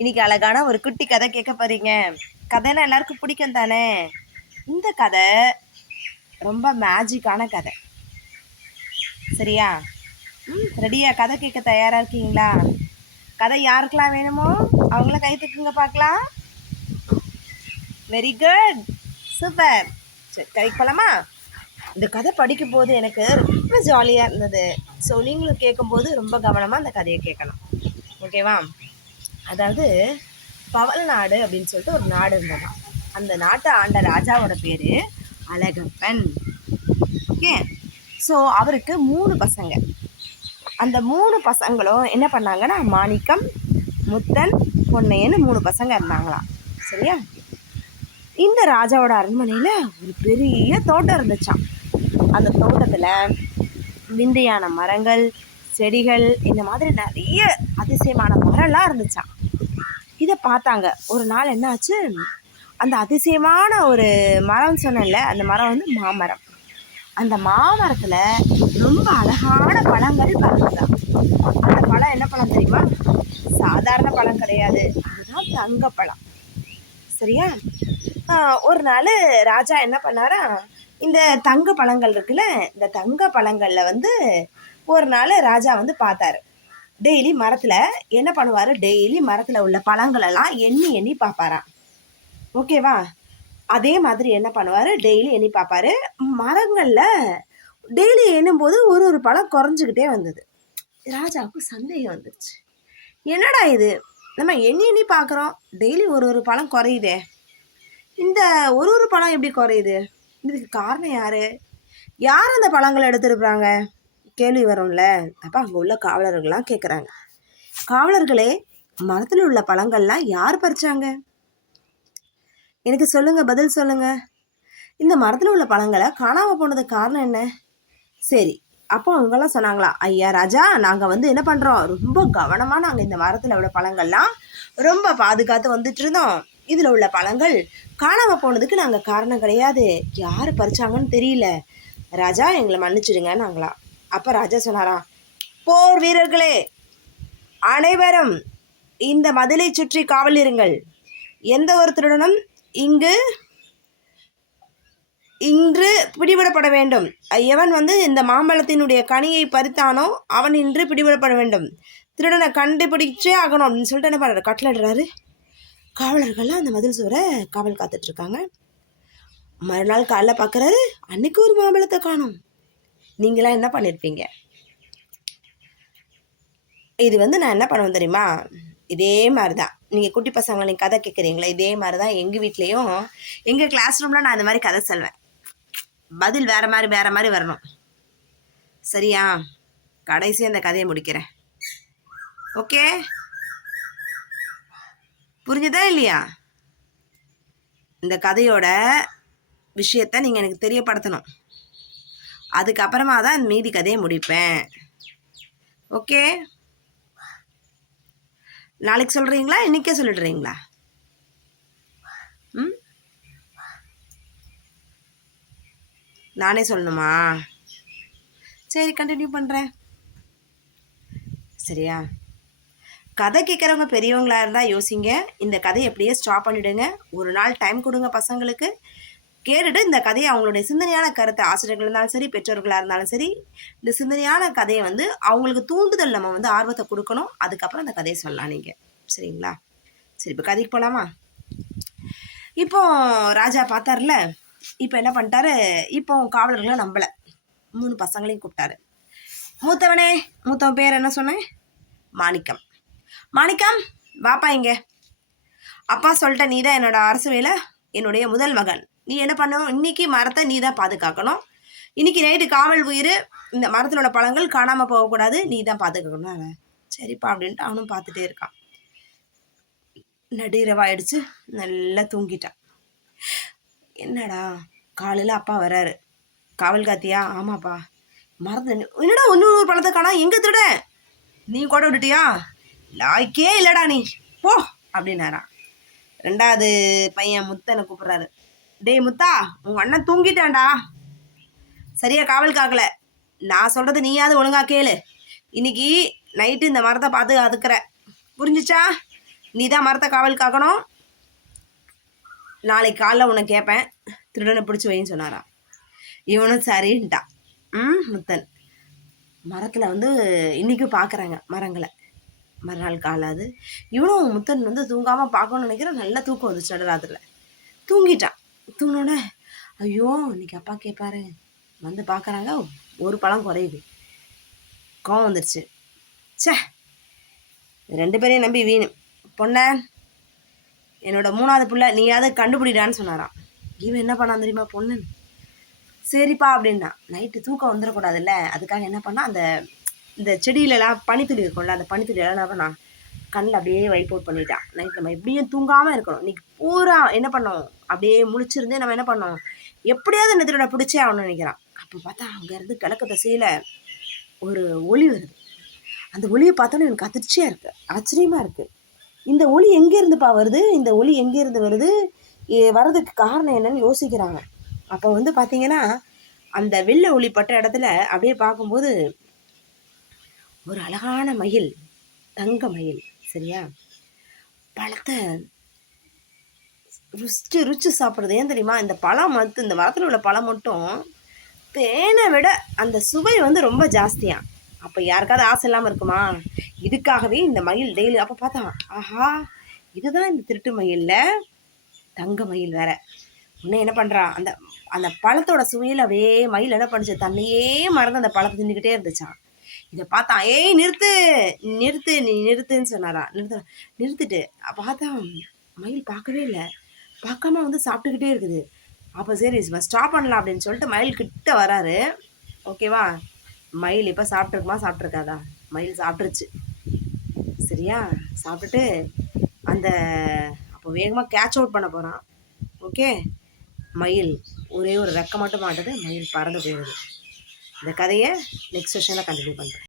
இன்னைக்கு அழகான ஒரு குட்டி கதை கேட்க போறீங்க. கதைன்னா எல்லாருக்கும் பிடிக்கும் தானே. இந்த கதை ரொம்ப மேஜிக்கான கதை. சரியா? ரெடியா? கதை கேட்க தயாரா இருக்கீங்களா? கதை யாருக்கெல்லாம் வேணுமோ அவங்கள கை தூக்குங்க பார்க்கலாம். Very good, super. சரி, கதைக்கு போலாமா? இந்த கதை படிக்கும் போது எனக்கு ரொம்ப ஜாலியாக இருந்தது. ஸோ நீங்களும் கேட்கும்போது ரொம்ப கவனமாக அந்த கதையை கேட்கணும். ஓகேவா? அதாவது பவள நாடு அப்படின்னு சொல்லிட்டு ஒரு நாடு இருந்ததான். அந்த நாட்டை ஆண்ட ராஜாவோட பேர் அழகப்பன். ஓகே. ஸோ அவருக்கு 3 பசங்க. அந்த 3 பசங்களும் என்ன பண்ணாங்கன்னா மாணிக்கம், முத்தன், பொன்னையன்னு 3 பசங்க இருந்தாங்களாம். சரியா? இந்த ராஜாவோட அரண்மனையில் ஒரு பெரிய தோட்டம் இருந்துச்சான். அந்த தோட்டத்தில் விந்தையான மரங்கள், செடிகள், இந்த மாதிரி நிறைய அதிசயமான மரம்லாம் இருந்துச்சான். இதை பார்த்தாங்க. ஒரு நாள் என்ன ஆச்சு, அந்த அதிசயமான ஒரு மரம் சொன்னேன்ல, அந்த மரம் வந்து மாமரம். அந்த மாமரத்தில் ரொம்ப அழகான பழங்கள் பறந்துதான். அந்த பழம் என்ன பழம் தெரியுமா? சாதாரண பழம் கிடையாது, அதுதான் தங்க பழம். சரியா? ஒரு நாள் ராஜா என்ன பண்ணாரா, இந்த தங்க பழங்கள் இருக்குல்ல, இந்த தங்க பழங்களில் வந்து ஒரு நாள் ராஜா வந்து பார்த்தாரு. டெய்லி மரத்தில் என்ன பண்ணுவார், டெய்லி மரத்தில் உள்ள பழங்களெல்லாம் எண்ணி எண்ணி பார்ப்பாராம். ஓகேவா? அதே மாதிரி என்ன பண்ணுவார், டெய்லி எண்ணி பார்ப்பாரு. மரங்களில் டெய்லி எண்ணும்போது ஒரு ஒரு பழம் குறைஞ்சிக்கிட்டே வந்தது. ராஜாவுக்கு சந்தேகம் வந்துருச்சு. என்னடா இது, நம்ம எண்ணி எண்ணி பார்க்குறோம், டெய்லி ஒரு ஒரு பழம் குறையுதே, இந்த ஒரு ஒரு பழம் எப்படி குறையுது, இதுக்கு காரணம் யார் அந்த பழங்களை எடுத்துருக்குறாங்க கேள்வி வரும்ல. அப்போ அங்கே உள்ள காவலர்கள்லாம் கேட்குறாங்க, காவலர்களே, மரத்தில் உள்ள பழங்கள்லாம் யார் பறிச்சாங்க? எனக்கு சொல்லுங்க, பதில் சொல்லுங்க. இந்த மரத்தில் உள்ள பழங்களை காணாமல் போனதுக்கு காரணம் என்ன? சரி, அப்போ அவங்கெல்லாம் சொன்னாங்களா, ஐயா ராஜா, நாங்கள் வந்து என்ன பண்ணுறோம், ரொம்ப கவனமாக நாங்கள் இந்த மரத்தில் உள்ள பழங்கள்லாம் ரொம்ப பாதுகாத்து வந்துட்டு இருந்தோம். இதில் உள்ள பழங்கள் காணாமல் போனதுக்கு நாங்கள் காரணம் கிடையாது, யார் பறிச்சாங்கன்னு தெரியல, ராஜா எங்களை மன்னிச்சிடுங்க நாங்களா. அப்போ ராஜா சொன்னாரா, போர் வீரர்களே அனைவரும் இந்த மதிலை சுற்றி காவல் இருங்கள். எந்த ஒருத்தருடனும் இன்று பிடிபடப்பட வேண்டும். எவன் வந்து இந்த மாம்பழத்தினுடைய கனியை பறித்தானோ அவன் இன்று பிடிபடப்பட வேண்டும். திருடனை கண்டுபிடிச்சே ஆகணும் அப்படின்னு சொல்லிட்டு என்ன பண்ணுறாரு, கட்டளைடுறாரு. காவலர்கள்லாம் அந்த மதில் சுவரை காவல் காத்துட்ருக்காங்க. மறுநாள் காலைல பார்க்குறாரு, அன்னைக்கு ஒரு மாம்பழத்தை காணும். நீங்களாம் என்ன பண்ணியிருப்பீங்க? இது வந்து நான் என்ன பண்ணுவேன் தெரியுமா, இதே மாதிரி தான் நீங்கள் குட்டி பசங்களை நீங்கள் கதை கேட்குறீங்களா, இதே மாதிரி தான் எங்கள் வீட்லேயும் எங்கள் கிளாஸ் ரூமில் நான் இந்த மாதிரி கதை சொல்வேன். பதில் வேறு மாதிரி வரணும். சரியா? கடைசி அந்த கதையை முடிக்கிறேன். ஓகே, புரிஞ்சுதா இல்லையா? இந்த கதையோட விஷயத்தை நீங்கள் எனக்கு தெரியப்படுத்தணும். அதுக்கப்புறமா தான் மீதி கதையை முடிப்பேன். ஓகே, நாளைக்கு சொல்கிறீங்களா, இன்றைக்கே சொல்லிடுறீங்களா? நானே சொல்லணுமா? சரி, கண்டினியூ பண்ணுறேன். சரியா? கதை கேட்குறவங்க பெரியவங்களாக இருந்தால் யோசிங்க, இந்த கதையை எப்படியே ஸ்டாப் பண்ணிவிடுங்க. ஒரு நாள் டைம் கொடுங்க பசங்களுக்கு, கேட்டுட்டு இந்த கதையை அவங்களுடைய சிந்தனையான கருத்தை, ஆசிரியர்கள் இருந்தாலும் சரி, பெற்றோர்களாக இருந்தாலும் சரி, இந்த சிந்தனையான கதையை வந்து அவங்களுக்கு தூண்டுதல் நம்ம வந்து ஆர்வத்தை கொடுக்கணும். அதுக்கப்புறம் அந்த கதையை சொல்லலாம் நீங்கள். சரிங்களா? சரி, இப்போ கதைக்கு போகலாமா? இப்போ ராஜா பார்த்தார்ல, இப்போ என்ன பண்ணிட்டாரு, இப்போ காவலர்களை நம்பலை, 3 பசங்களையும் கூப்பிட்டாரு. மூத்தவன் பேர் என்ன சொன்னேன்? மாணிக்கம். மாணிக்கம், வாப்பா இங்கே. அப்பா சொல்லிட்ட, நீ தான் என்னோட அரசு வேலை, என்னுடைய முதல் மகன். நீ என்ன பண்ணணும், இன்னைக்கு மரத்தை நீ தான் பாதுகாக்கணும். இன்னைக்கு நைட்டு காவல் உயிர், இந்த மரத்திலோட பழங்கள் காணாமல் போகக்கூடாது, நீ தான் பாதுகாக்கணும். சரிப்பா அப்படின்ட்டு அவனும் பார்த்துட்டே இருக்கான். நடுரவாயிடுச்சு, நல்லா தூங்கிட்டான். என்னடா காலையில் அப்பா வராரு, காவல் காத்தியா? ஆமாப்பா. மறந்து என்னடா இன்னொரு பழத்தை காணா, எங்கே திருட, நீ கூட விட்டுட்டியா? லாய்க்கே இல்லைடா நீ, போ அப்படின்னாரா. 2வது பையன் முத்தனை கூப்பிட்றாரு. டேய் முத்தா, உங்கள் அண்ணன் தூங்கிட்டான்டா, சரியா காவல் காக்கல, நான் சொல்கிறது நீயாவது ஒழுங்கா கேளு. இன்னைக்கு நைட்டு இந்த மரத்தை பார்த்து அதுக்கிற, புரிஞ்சிச்சா? நீ தான் மரத்தை காவல் காக்கணும், நாளைக்கு காலைல உன்னை கேட்பேன், திருடனை பிடிச்சி வைன்னு சொன்னாராம். இவனும் சரின்ட்டான். முத்தன் மரத்தில் வந்து இன்றைக்கும் பார்க்குறாங்க மரங்களை. மறுநாள் காலாது இவனும் முத்தன் வந்து தூங்காமல் பார்க்கணும்னு நினைக்கிறேன். நல்லா தூக்கம் வந்துச்சு நடுராத்திரில். தூங்கிட்டான். தூங்கினோட ஐயோ இன்னைக்கு அப்பா கேட்பாரு, வந்து பார்க்குறாங்க ஒரு பழம் குறையுது. கோவம் வந்துடுச்சு. சே 2 பேரையும் நம்பி வீணு. பொண்ணை என்னோட 3வது பிள்ளை நீயாவது கண்டுபிடிடான்னு சொன்னாராம். இவன் என்ன பண்ணான் தெரியுமா, பொண்ணு சரிப்பா அப்படின்னா. நைட்டு தூக்கம் வந்துடக்கூடாதுல்ல, அதுக்காக என்ன பண்ணால் இந்த செடியிலலாம் பனித்துளி இருக்கும்ல, அந்த பனித்துளியெல்லாம் என்ன பண்ணான் கண்ணில் அப்படியே வைப் அவுட் பண்ணிட்டான். நைட் நம்ம எப்படியும் தூங்காமல் இருக்கணும். இன்றைக்கி பூரா என்ன பண்ணோம், அப்படியே முழிச்சிருந்தே நம்ம என்ன பண்ணோம், எப்படியாவது இந்த திருட பிடிச்சே ஆகணும்னு நினைக்கிறான். அப்போ பார்த்தா அங்கேருந்து கிழக்கு திசையில் ஒரு ஒளி வருது. அந்த ஒளியை பார்த்தோன்னே எனக்கு அதிர்ச்சியாக இருக்குது, ஆச்சரியமாக இருக்குது. இந்த ஒளி எங்கேருந்துப்பா வருது, இந்த ஒளி எங்கேருந்து வருது, வர்றதுக்கு காரணம் என்னன்னு யோசிக்கிறாங்க. அப்போ வந்து பார்த்தீங்கன்னா அந்த வெள்ளை ஒளி பட்ட இடத்துல அப்படியே பார்க்கும்போது ஒரு அழகான மயில், தங்க மயில், சரியா, பழத்தை ருச்சி சாப்பிட்றது. ஏன் தெரியுமா, இந்த பழம் மட்டும், இந்த மரத்தில் உள்ள பழம் மட்டும் தேனை விட அந்த சுவை வந்து ரொம்ப ஜாஸ்தியாக. அப்போ யாருக்காவது ஆசை இல்லாமல் இருக்குமா, இதுக்காகவே இந்த மயில் டெய்லி. அப்போ பார்த்தான், ஆஹா இதுதான் இந்த திருட்டு மயிலில் தங்க மயில் வேற. இன்னும் என்ன பண்ணுறான், அந்த அந்த பழத்தோட சுவையில் அப்படியே மயில் என்ன பண்ணுச்சு, தன்னையே மறந்து அந்த பழத்தை தின்னுக்கிட்டே இருந்துச்சான். இதை பார்த்தான், ஏய் நிறுத்து நிறுத்து நீ நிறுத்துன்னு சொன்னாரா. நிறுத்திட்டு பார்த்தா மயில் பார்க்கவே இல்லை, பார்க்காம வந்து சாப்பிட்டுக்கிட்டே இருக்குது. அப்போ சரி ஸ்டாப் பண்ணலாம் அப்படின்னு சொல்லிட்டு மயில் கிட்ட வராரு. ஓகேவா, மயில் இப்போ சாப்பிட்ருக்காதா, மயில் சாப்பிட்ருச்சு. சரியா, சாப்பிட்டுட்டு அந்த அப்போ வேகமாக கேட்ச் அவுட் பண்ண போகிறான். ஓகே, மயில் ஒரே ஒரு ரெக்க மட்டும் மாட்டுது, மயில் பறந்து போயிடுது. இந்த கதையை நெக்ஸ்ட் செஷனில் கண்டினியூ பண்ணுறேன்.